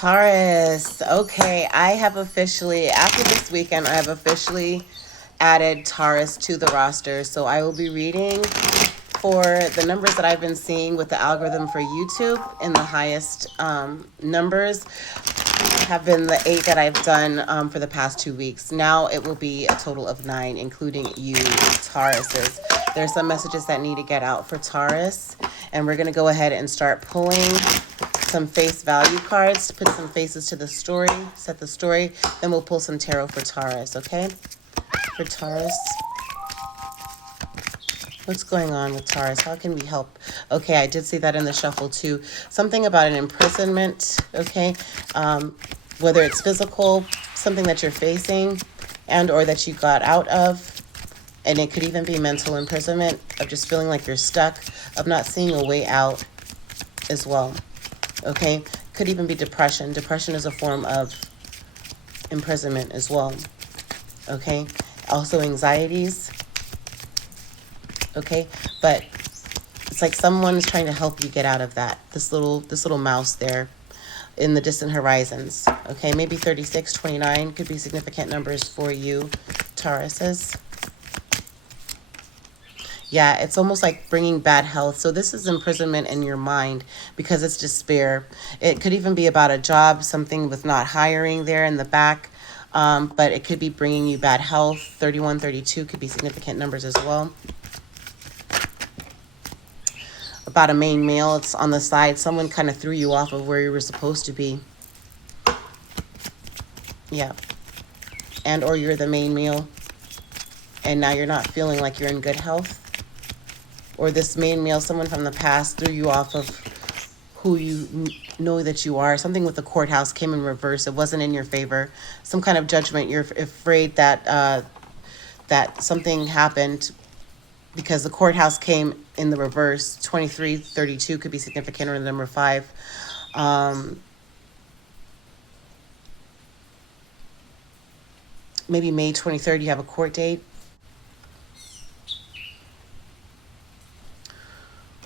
Taurus. Okay, I have officially, after this weekend, I have officially added Taurus to the roster. So I will be reading for the numbers that I've been seeing with the algorithm for YouTube, and the highest numbers have been the 8 that I've done for the past 2 weeks. Now it will be a total of 9, including you, Tauruses. There's some messages that need to get out for Taurus, and we're going to go ahead and start pulling some face value cards to put some faces to the story, set the story. Then we'll pull some tarot for Taurus, okay? For Taurus. What's going on with Taurus? How can we help? Okay, I did see that in the shuffle too. Something about an imprisonment, okay? Whether it's physical, something that you're facing, and or that you got out of. And it could even be mental imprisonment of just feeling like you're stuck, of not seeing a way out as well. Okay? Could even be depression. Depression is a form of imprisonment as well. Okay? Also anxieties. Okay? But it's like someone's trying to help you get out of that. This little mouse there in the distant horizons. Okay? Maybe 36, 29 could be significant numbers for you, Tauruses. Yeah, it's almost like bringing bad health. So this is imprisonment in your mind because it's despair. It could even be about a job, something with not hiring there in the back. But it could be bringing you bad health. 31, 32 could be significant numbers as well. About a main male, it's on the side. Someone kind of threw you off of where you were supposed to be. Yeah. And or you're the main male, and now you're not feeling like you're in good health. Or this main male, someone from the past, threw you off of who you know that you are. Something with the courthouse came in reverse. It wasn't in your favor. Some kind of judgment. You're afraid that that something happened because the courthouse came in the reverse. 23, 32 could be significant, or the number 5. Maybe May 23rd, you have a court date.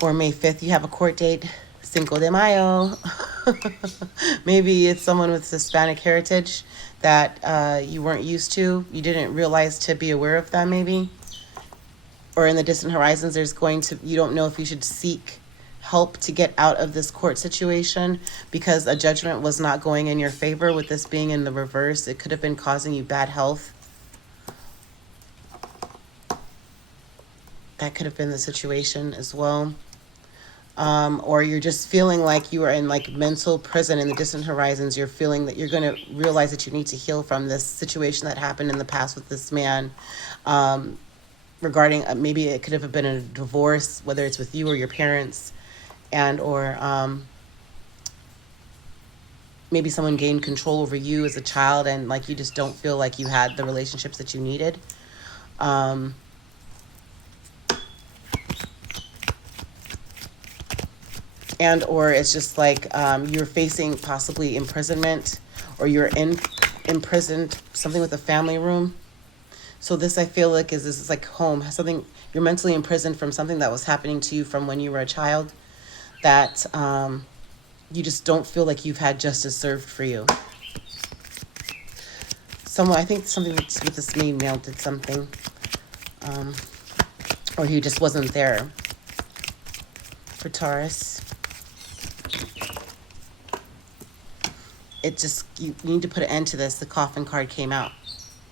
Or May 5th, you have a court date. Cinco de Mayo. Maybe it's someone with Hispanic heritage that you weren't used to. You didn't realize to be aware of them, maybe. Or in the distant horizons, you don't know if you should seek help to get out of this court situation because a judgment was not going in your favor. With this being in the reverse, it could have been causing you bad health. That could have been the situation as well. Or you're just feeling like you are in like mental prison in the distant horizons. You're feeling that you're going to realize that you need to heal from this situation that happened in the past with this man. Regarding maybe it could have been a divorce, whether it's with you or your parents, and or maybe someone gained control over you as a child, and like you just don't feel like you had the relationships that you needed. And or it's just like you're facing possibly imprisonment, or you're imprisoned, something with a family room. So this, I feel like, this is like home, something you're mentally imprisoned from something that was happening to you from when you were a child, that you just don't feel like you've had justice served for you. I think something with this main male did something, or he just wasn't there. For Taurus, it just, you need to put an end to this. The coffin card came out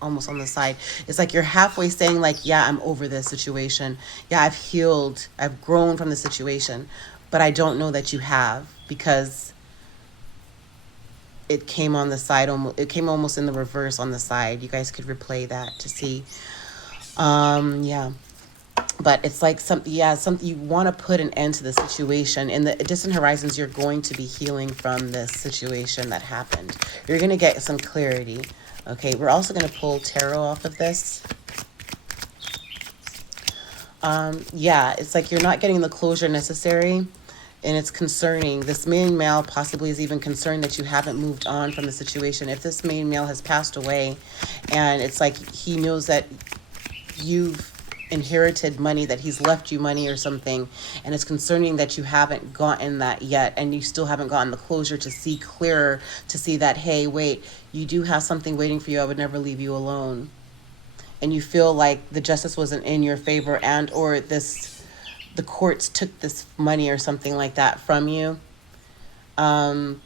almost on the side. It's like you're halfway saying like, yeah, I'm over this situation. Yeah, I've healed. I've grown from the situation. But I don't know that you have, because it came on the side. It came almost in the reverse on the side. You guys could replay that to see. Yeah. But it's like something you want to put an end to the situation. In the distant horizons, you're going to be healing from this situation that happened. You're going to get some clarity. Okay, we're also going to pull tarot off of this. Yeah, it's like you're not getting the closure necessary, and it's concerning. This main male possibly is even concerned that you haven't moved on from the situation. If this main male has passed away, and it's like he knows that you've inherited money, that he's left you money or something, and it's concerning that you haven't gotten that yet, and you still haven't gotten the closure to see clearer, to see that, hey, wait, you do have something waiting for you. I would never leave you alone. And you feel like the justice wasn't in your favor, and or the courts took this money or something like that from you. Um,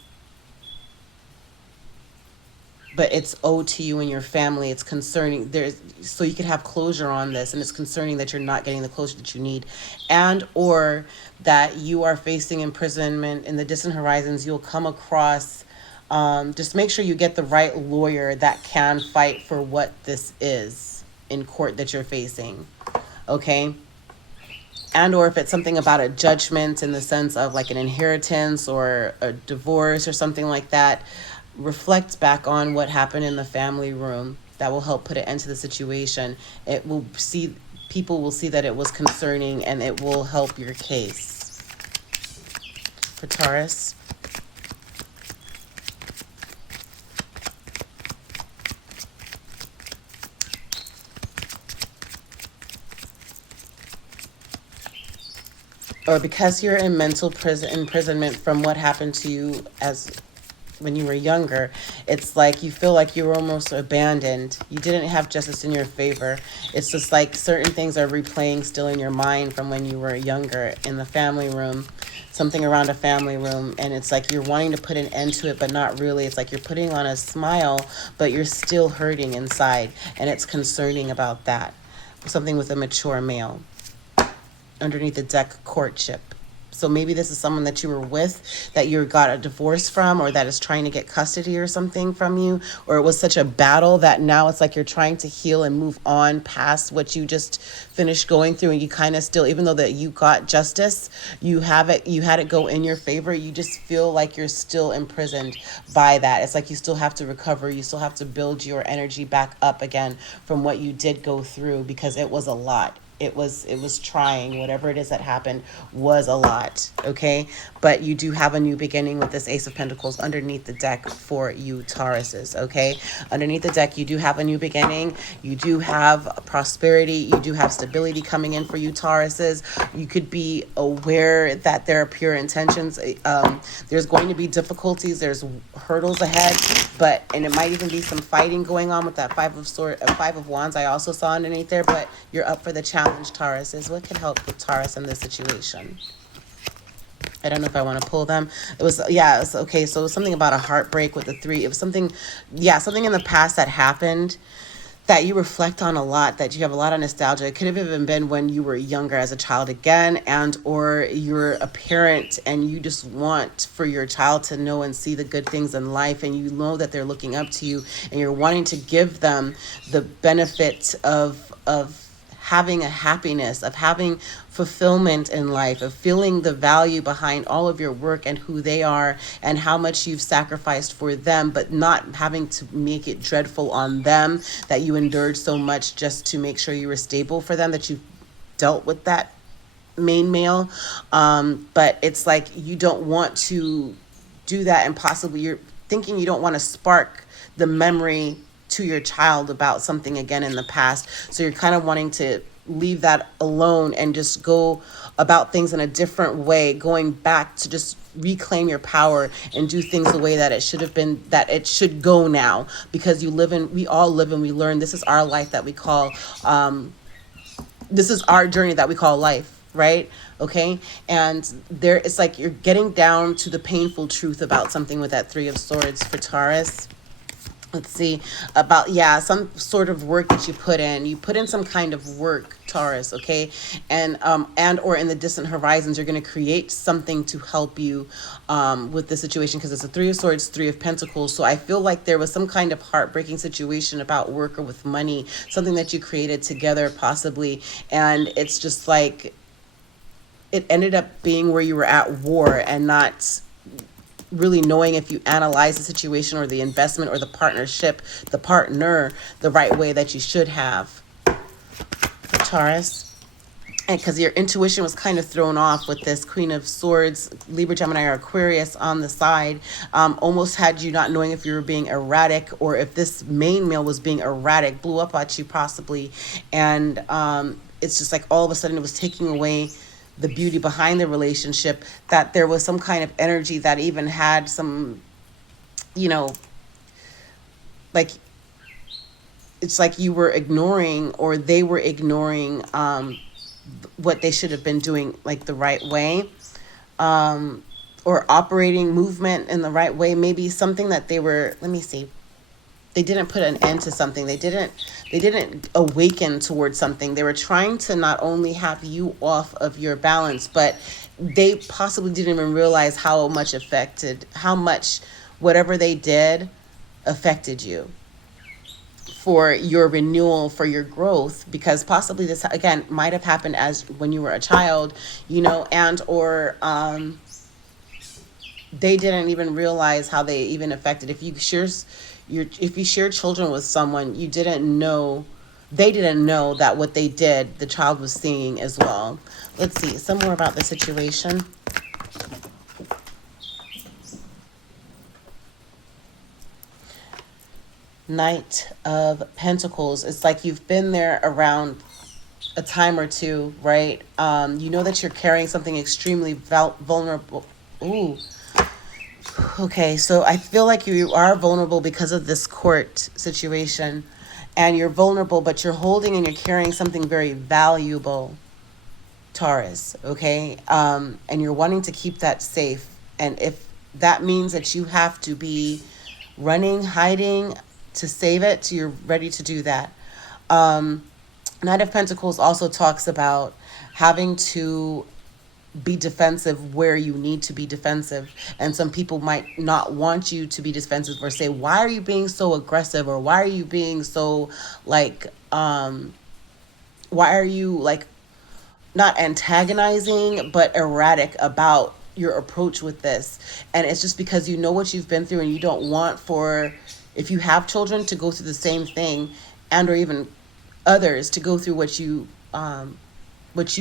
but it's owed to you and your family. It's concerning, there's, so you could have closure on this, and it's concerning that you're not getting the closure that you need, and or that you are facing imprisonment in the distant horizons. You'll come across, just make sure you get the right lawyer that can fight for what this is in court that you're facing. Okay. And or if it's something about a judgment in the sense of like an inheritance or a divorce or something like that, reflect back on what happened in the family room. That will help put an end to the situation. It will see, people will see that it was concerning, and it will help your case. For Taurus, or because you're in mental imprisonment from what happened to you as when you were younger, it's like you feel like you were almost abandoned. You didn't have justice in your favor. It's just like certain things are replaying still in your mind from when you were younger in the family room, something around a family room, and it's like you're wanting to put an end to it, but not really. It's like you're putting on a smile, but you're still hurting inside, and it's concerning about that. Something with a mature male. Underneath the deck, courtship. So maybe this is someone that you were with, that you got a divorce from, or that is trying to get custody or something from you, or it was such a battle that now it's like you're trying to heal and move on past what you just finished going through, and you kind of still, even though that you got justice, you had it go in your favor, you just feel like you're still imprisoned by that. It's like you still have to recover, you still have to build your energy back up again from what you did go through, because it was a lot. It was trying. Whatever it is that happened was a lot. Okay. But you do have a new beginning with this Ace of Pentacles underneath the deck for you Tauruses. Okay. Underneath the deck, you do have a new beginning. You do have prosperity. You do have stability coming in for you Tauruses. You could be aware that there are pure intentions. There's going to be difficulties. There's hurdles ahead, and it might even be some fighting going on with that Five of Wands I also saw underneath there, but you're up for the challenge. Taurus is what can help with Taurus in this situation. I don't know if I want to pull them. It's okay. So it was something about a heartbreak with the three. It was something in the past that happened that you reflect on a lot, that you have a lot of nostalgia. It could have even been when you were younger as a child again, and or you're a parent and you just want for your child to know and see the good things in life, and you know that they're looking up to you, and you're wanting to give them the benefit of having a happiness, of having fulfillment in life, of feeling the value behind all of your work and who they are and how much you've sacrificed for them, but not having to make it dreadful on them, that you endured so much just to make sure you were stable for them, that you dealt with that main male. But it's like you don't want to do that, and possibly you're thinking you don't want to spark the memory to your child about something again in the past. So you're kind of wanting to leave that alone and just go about things in a different way, going back to just reclaim your power and do things the way that it should have been, that it should go now, because we all live and we learn. This is our life that we call, this is our journey that we call life, right? Okay. And it's like you're getting down to the painful truth about something with that Three of Swords for Taurus. Let's see, about some sort of work that you put in some kind of work, Taurus. Okay. And or in the distant horizons, you're going to create something to help you with the situation, because it's a Three of Swords, Three of Pentacles. So I feel like there was some kind of heartbreaking situation about work or with money, something that you created together possibly, and it's just like it ended up being where you were at war and not really knowing if you analyze the situation or the investment or the partnership, the partner, the right way that you should have for Taurus. And because your intuition was kind of thrown off with this Queen of Swords, Libra, Gemini, or Aquarius on the side, almost had you not knowing if you were being erratic, or if this main male was being erratic, blew up at you possibly, and it's just like all of a sudden it was taking away the beauty behind the relationship, that there was some kind of energy that even had some, you know, like, it's like you were ignoring, or they were ignoring, what they should have been doing, like the right way, or operating movement in the right way. Maybe something that they were, let me see, they didn't put an end to something. They didn't awaken towards something. They were trying to not only have you off of your balance, but they possibly didn't even realize how much whatever they did affected you for your renewal, for your growth, because possibly this again might have happened as when you were a child, and or they didn't even realize how they even affected. If you share children with someone, you didn't know, they didn't know that what they did, the child was seeing as well. Let's see some more about the situation. Knight of Pentacles. It's like you've been there around a time or two, right? You know that you're carrying something extremely vulnerable. Ooh. Okay, so I feel like you are vulnerable because of this court situation. And you're vulnerable, but you're holding and you're carrying something very valuable, Taurus, okay? And you're wanting to keep that safe. And if that means that you have to be running, hiding to save it, so you're ready to do that. Knight of Pentacles also talks about having to be defensive where you need to be defensive. And some people might not want you to be defensive, or say, why are you being so aggressive? Or why are you being so like, why are you like not antagonizing, but erratic about your approach with this? And it's just because you know what you've been through, and you don't want for, if you have children, to go through the same thing, and or even others to go through what you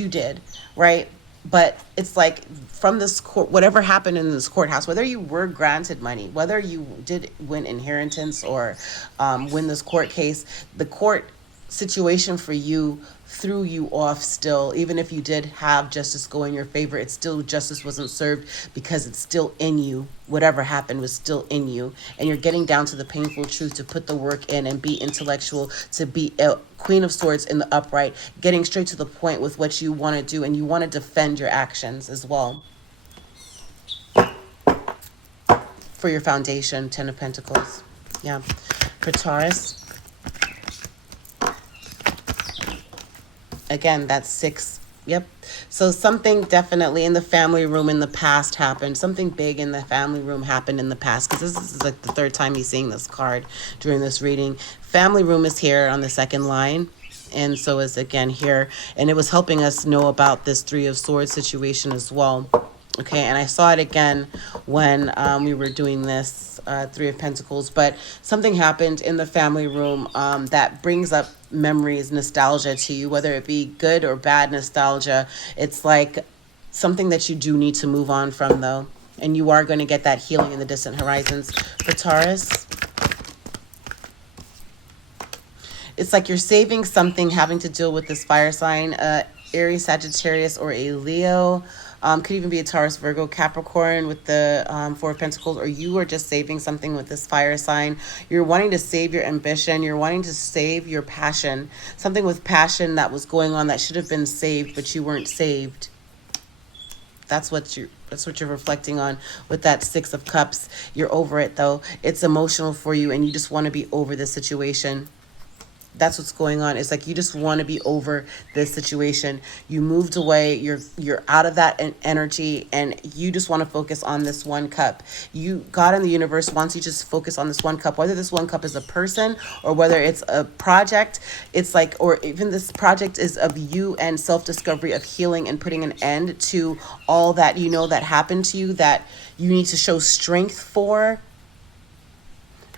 did, right? But it's like, from this court, whatever happened in this courthouse, whether you were granted money, whether you did win inheritance, or win this court case, the court situation for you threw you off still. Even if you did have justice go in your favor, it's still, justice wasn't served, because it's still in you. Whatever happened was still in you, and you're getting down to the painful truth, to put the work in and be intellectual, to be a Queen of Swords in the upright, getting straight to the point with what you want to do, and you want to defend your actions as well. For your foundation, Ten of Pentacles. Yeah. For Taurus, again, that's 6. Yep. So something definitely in the family room in the past happened. Something big in the family room happened in the past, because this is like the third time he's seeing this card during this reading. Family room is here on the second line, and so is again here. And it was helping us know about this Three of Swords situation as well. Okay, and I saw it again when we were doing this Three of Pentacles. But something happened in the family room that brings up memories, nostalgia to you, whether it be good or bad nostalgia. It's like something that you do need to move on from, though. And you are going to get that healing in the distant horizons. For Taurus, it's like you're saving something having to deal with this fire sign, Aries, Sagittarius, or a Leo. Could even be a Taurus, Virgo, Capricorn with the Four of Pentacles, or you are just saving something with this fire sign. You're wanting to save your ambition. You're wanting to save your passion. Something with passion that was going on that should have been saved, but you weren't saved. That's what you're reflecting on with that Six of Cups. You're over it, though. It's emotional for you, and you just want to be over this situation. That's what's going on. It's like you just want to be over this situation. You moved away. You're out of that energy, and you just want to focus on this one cup. God in the universe wants you to just focus on this one cup, whether this one cup is a person or whether it's a project. It's like, or even this project is of you and self-discovery, of healing and putting an end to all that that happened to you, that you need to show strength for.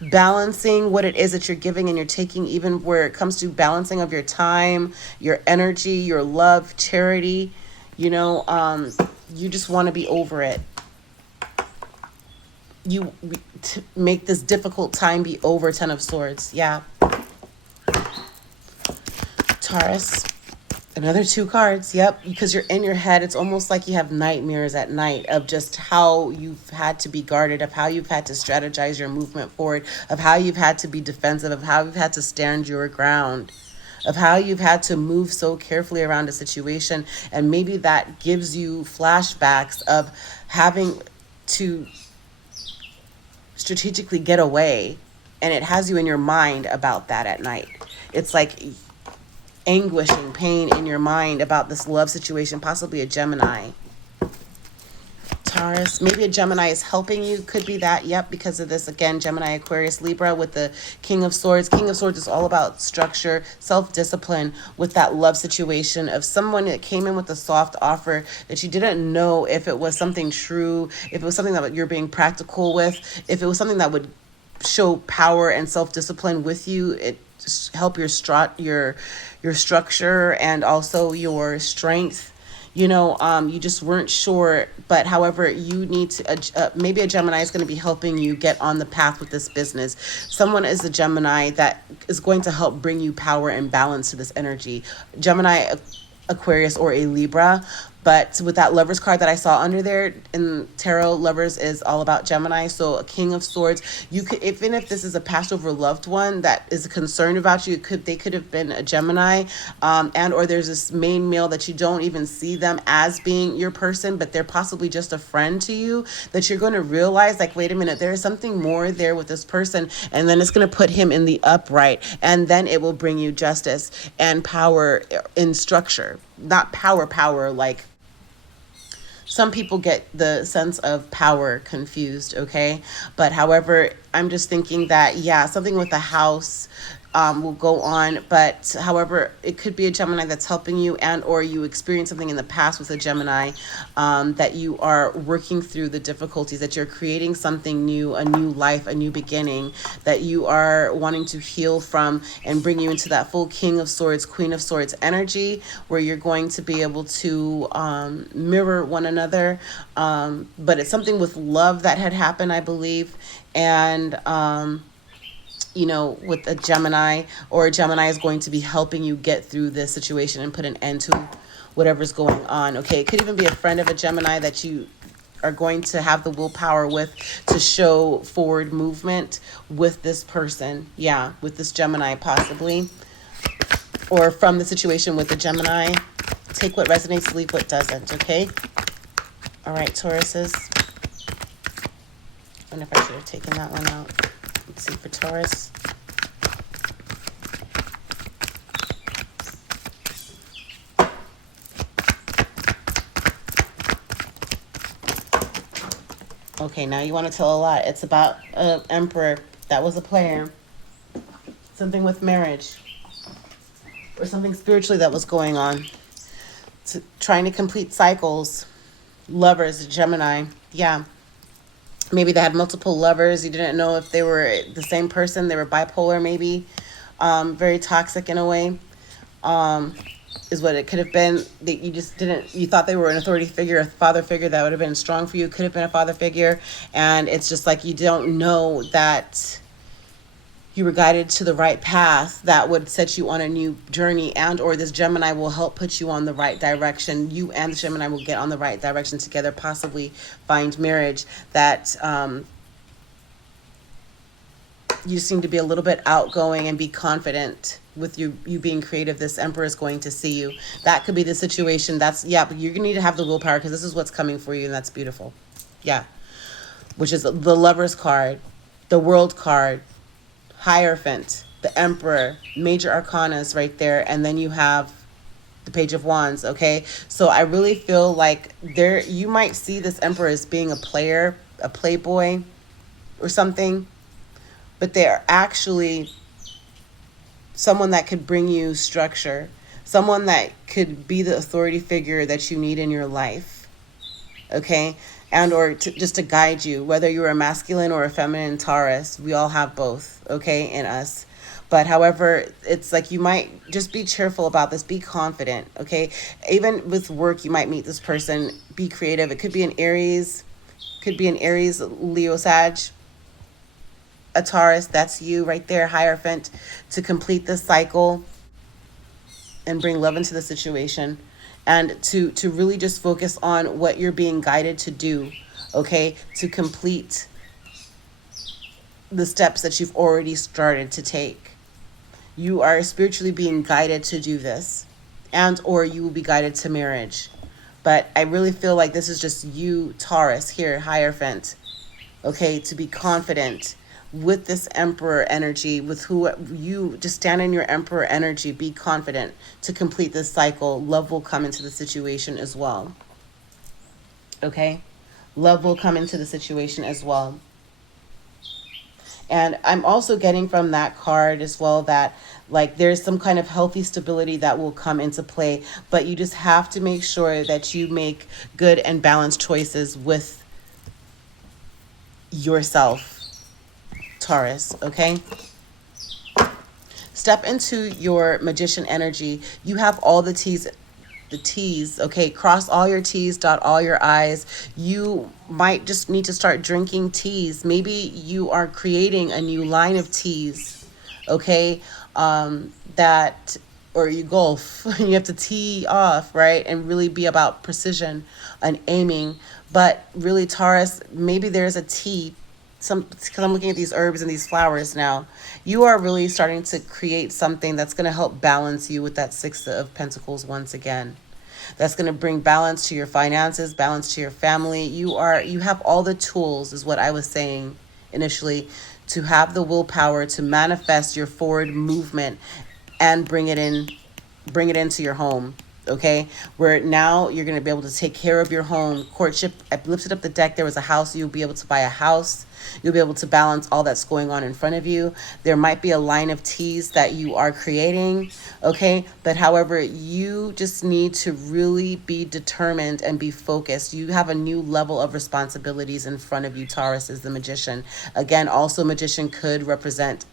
Balancing what it is that you're giving and you're taking, even where it comes to balancing of your time, your energy, your love, charity, you just want to be over it. You make this difficult time be over. Ten of Swords. Yeah. Taurus, Another two cards. Yep. Because you're in your head. It's almost like you have nightmares at night of just how you've had to be guarded, of how you've had to strategize your movement forward, of how you've had to be defensive, of how you've had to stand your ground, of how you've had to move so carefully around a situation. And maybe that gives you flashbacks of having to strategically get away. And it has you in your mind about that at night. It's like anguishing pain in your mind about this love situation, possibly a Gemini. Taurus, maybe a Gemini is helping you. Could be that. Yep, because of this, again, Gemini, Aquarius, Libra with the King of Swords. King of Swords is all about structure, self-discipline with that love situation of someone that came in with a soft offer that you didn't know if it was something true, if it was something that you're being practical with, if it was something that would show power and self-discipline with you. It just help your structure and also your strength. You just weren't sure, but however, you need to, maybe a Gemini is going to be helping you get on the path with this business. Someone is a Gemini that is going to help bring you power and balance to this energy. Gemini, Aquarius, or a Libra. But with that Lovers card that I saw under there in tarot, Lovers is all about Gemini. So a King of Swords, you could, even if this is a passed over loved one that is concerned about you, they could have been a Gemini, and or there's this main male that you don't even see them as being your person, but they're possibly just a friend to you, that you're going to realize, like, wait a minute, there is something more there with this person, and then it's going to put him in the upright, and then it will bring you justice and power in structure. Not power like some people get the sense of power confused, okay? But however, I'm just thinking that, yeah, something with the house will go on. But however, it could be a Gemini that's helping you, and or you experience something in the past with a Gemini, that you are working through the difficulties, that you're creating something new, a new life, a new beginning, that you are wanting to heal from and bring you into that full King of Swords, Queen of Swords energy, where you're going to be able to mirror one another. But it's something with love that had happened, I believe. And with a Gemini, or a Gemini is going to be helping you get through this situation and put an end to whatever's going on. Okay, it could even be a friend of a Gemini that you are going to have the willpower with to show forward movement with this person. Yeah, with this Gemini possibly. Or from the situation with the Gemini. Take what resonates, leave what doesn't, okay? All right, Tauruses. I wonder if I should have taken that one out. Let's see for Taurus. Okay, now you want to tell a lot. It's about an emperor that was a player. Something with marriage. Or something spiritually that was going on. Trying to complete cycles. Lovers, Gemini. Yeah. Maybe they had multiple lovers. You didn't know if they were the same person. They were bipolar, maybe. Very toxic in a way. Is what it could have been. That you thought they were an authority figure, a father figure that would have been strong for you. Could have been a father figure. And it's just like you don't know that you were guided to the right path that would set you on a new journey, and or this Gemini will help put you on the right direction. You and the Gemini will get on the right direction together, possibly find marriage. That you seem to be a little bit outgoing and be confident with you being creative. This Emperor is going to see you. That could be the situation. But you're gonna need to have the willpower, because this is what's coming for you, and that's beautiful. Yeah. Which is the Lovers card, the World card, Hierophant, the Emperor, major arcanas right there, and then you have the Page of Wands. Okay, so I really feel like you might see this Emperor as being a player, a playboy or something, but they're actually someone that could bring you structure, someone that could be the authority figure that you need in your life. Okay, and or just to guide you, whether you're a masculine or a feminine Taurus. We all have both, okay, in us. But however, it's like you might just be cheerful about this. Be confident, okay? Even with work, you might meet this person. Be creative. It could be an Aries, Leo, Sag, a Taurus. That's you right there, Hierophant, to complete this cycle and bring love into the situation, and to really just focus on what you're being guided to do, okay, to complete the steps that you've already started to take. You are spiritually being guided to do this, and or you will be guided to marriage. But I really feel like this is just you, Taurus, here, Hierophant, okay, to be confident with this Emperor energy, with who you just stand in your Emperor energy, be confident to complete this cycle. Love will come into the situation as well, okay? Love will come into the situation as well. And I'm also getting from that card as well that like there's some kind of healthy stability that will come into play, but you just have to make sure that you make good and balanced choices with yourself, Taurus, okay? Step into your magician energy. You have all the T's, okay? Cross all your T's, dot all your I's. You might just need to start drinking teas. Maybe you are creating a new line of teas, okay? That, or you golf. You have to tee off, right? And really be about precision and aiming. But really, Taurus, maybe there's a tea, because I'm looking at these herbs and these flowers now. You are really starting to create something that's going to help balance you with that Six of Pentacles once again. That's going to bring balance to your finances, balance to your family. You have all the tools, is what I was saying initially, to have the willpower to manifest your forward movement and bring it into your home, okay? Where now you're going to be able to take care of your home. Courtship, I lifted up the deck. There was a house. You'll be able to buy a house. You'll be able to balance all that's going on in front of you. There might be a line of teas that you are creating, okay? But however, you just need to really be determined and be focused. You have a new level of responsibilities in front of you, Taurus, is the magician. Again, also magician could represent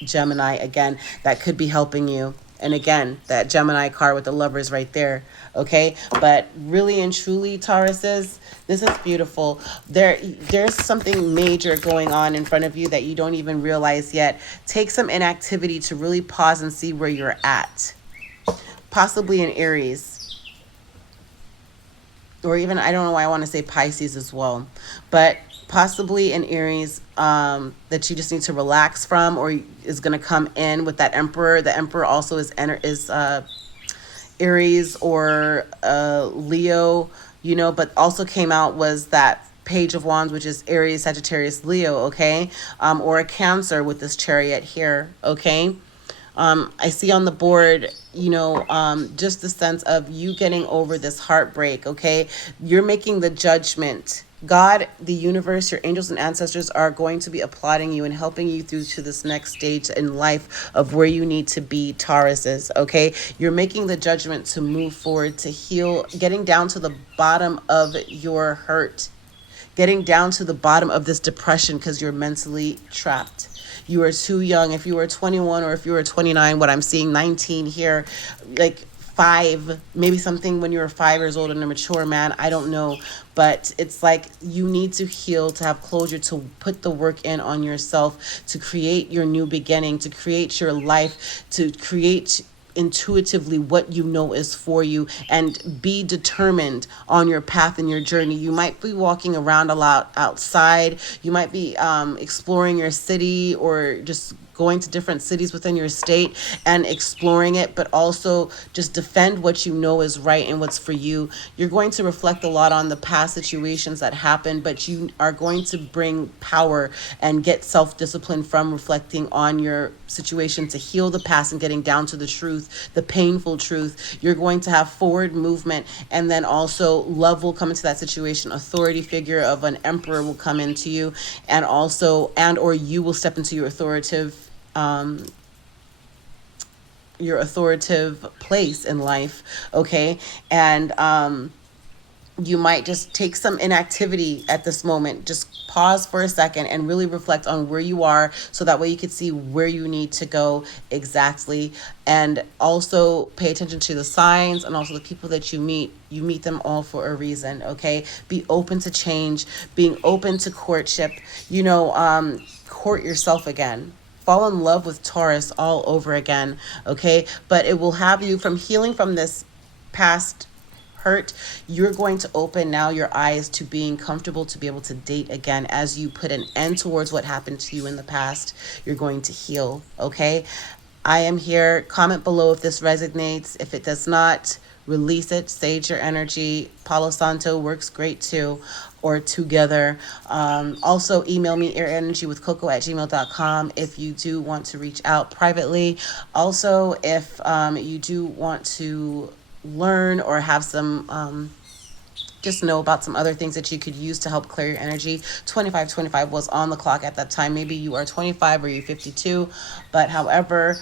Gemini. Again, that could be helping you. And again, that Gemini card with the lovers right there, okay? But really and truly, Tauruses, this is beautiful. There's something major going on in front of you that you don't even realize yet. Take some inactivity to really pause and see where you're at. Possibly in Aries. Or even, I don't know why I want to say Pisces as well. But possibly in Aries, that you just need to relax from, or is going to come in with that Emperor. The Emperor also is Aries or Leo, you know, but also came out was that Page of Wands, which is Aries, Sagittarius, Leo, okay? Or a Cancer with this Chariot here, okay? I see on the board, you know, just the sense of you getting over this heartbreak, okay? You're making the judgment. God, the universe, your angels and ancestors are going to be applauding you and helping you through to this next stage in life of where you need to be, Tauruses, okay? You're making the judgment to move forward, to heal, getting down to the bottom of your hurt, getting down to the bottom of this depression because you're mentally trapped. You are too young. If you were 21 or if you were 29, what I'm seeing 19 here, like 5, maybe something when you were 5 years old and a mature man, I don't know. But it's like you need to heal, to have closure, to put the work in on yourself, to create your new beginning, to create your life, to create intuitively what you know is for you, and be determined on your path and your journey. You might be walking around a lot outside. You might be exploring your city, or just going to different cities within your state and exploring it, but also just defend what you know is right and what's for you. You're going to reflect a lot on the past situations that happened, but you are going to bring power and get self-discipline from reflecting on your situation to heal the past and getting down to the truth, the painful truth. You're going to have forward movement, and then also love will come into that situation. Authority figure of an emperor will come into you, and also, and or you will step into your authoritative place in life, okay? And you might just take some inactivity at this moment. Just pause for a second and really reflect on where you are, so that way you can see where you need to go exactly. And also pay attention to the signs and also the people that you meet. You meet them all for a reason, okay? Be open to change, being open to courtship, you know, court yourself again. fall in love with Taurus all over again, okay? But it will have you from healing from this past hurt. You're going to open now your eyes to being comfortable to be able to date again. As you put an end towards what happened to you in the past, you're going to heal, okay? I am here. Comment below if this resonates. If it does not, release it. Sage your energy. Palo Santo works great too, or together. Also, email me airenergywithcoco@gmail.com if you do want to reach out privately. Also, if you do want to learn or have some just know about some other things that you could use to help clear your energy. 2525 was on the clock at that time. Maybe you are 25 or you're 52, but however,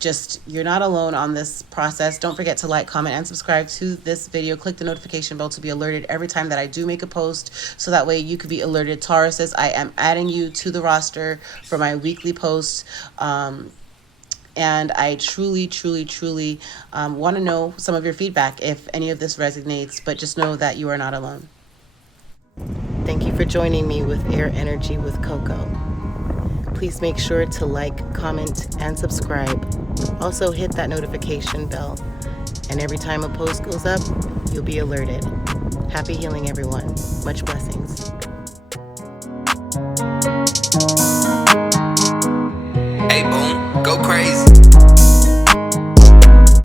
just you're not alone on this process. Don't forget to like, comment, and subscribe to this video. Click the notification bell to be alerted every time that I do make a post, so that way you could be alerted. Tauruses, I am adding you to the roster for my weekly posts. And I truly, truly, truly want to know some of your feedback if any of this resonates, but just know that you are not alone. Thank you for joining me with Air Energy with Coco. Please make sure to like, comment, and subscribe. Also hit that notification bell. And every time a post goes up, you'll be alerted. Happy healing, everyone. Much blessings.